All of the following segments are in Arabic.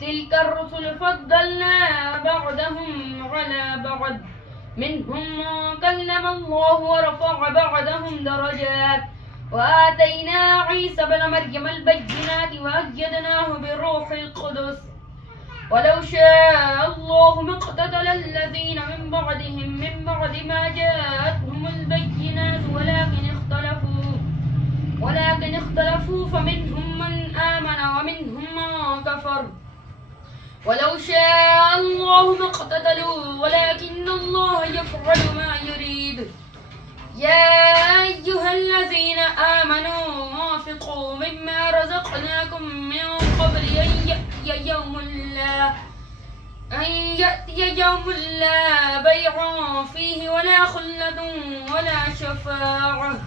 تلك الرسل فضلنا بعضهم على بعض منهم من كلم الله ورفع بعضهم درجات وآتينا عيسى بن مريم البينات وأيدناه بالروح القدس ولو شاء الله ما اقتتل الذين من بعدهم من بعد ما جاءتهم البينات ولكن اختلفوا فمنهم من آمن ومنهم من كفر ولو شاء الله ما اقتتلوا ولكن الله يفعل ما يريد يا أيها الذين آمنوا أنفقوا مما رزقناكم من قبل أن يأتي يوم لا بيع فيه ولا خلة ولا شفاعة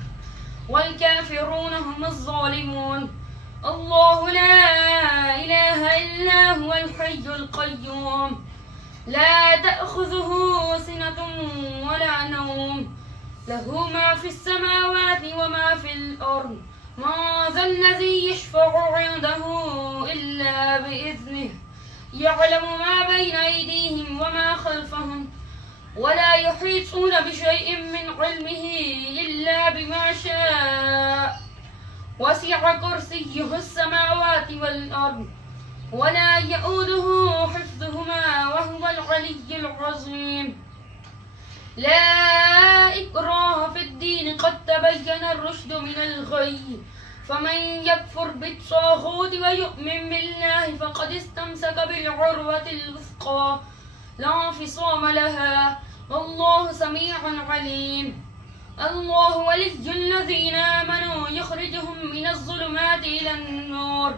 والكافرون هم الظالمون الله لا إله إلا هو الحي القيوم لا تأخذه سنة ولا نوم له ما في السماوات وما في الأرض ما ذا الذي يشفع عنده إلا بإذنه يعلم ما بين أيديهم وما خلفهم ولا يحيطون بشيء من علمه إلا بما شاء وسع كرسيه السماوات والأرض ولا يؤوده حفظهما وهو العلي العظيم لا إكراه في الدين قد تبين الرشد من الغي فمن يكفر بالطاغوت ويؤمن بالله فقد استمسك بالعروة الوثقى لا انفصام لها والله سميع عليم الله ولي الذين آمنوا يخرجهم من الظلمات إلى النور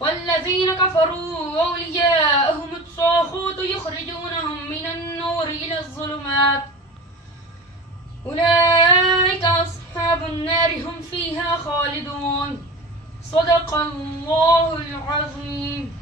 والذين كفروا أولياءهم الطاغوت يخرجونهم من النور إلى الظلمات أولئك أصحاب النار هم فيها خالدون صدق الله العظيم.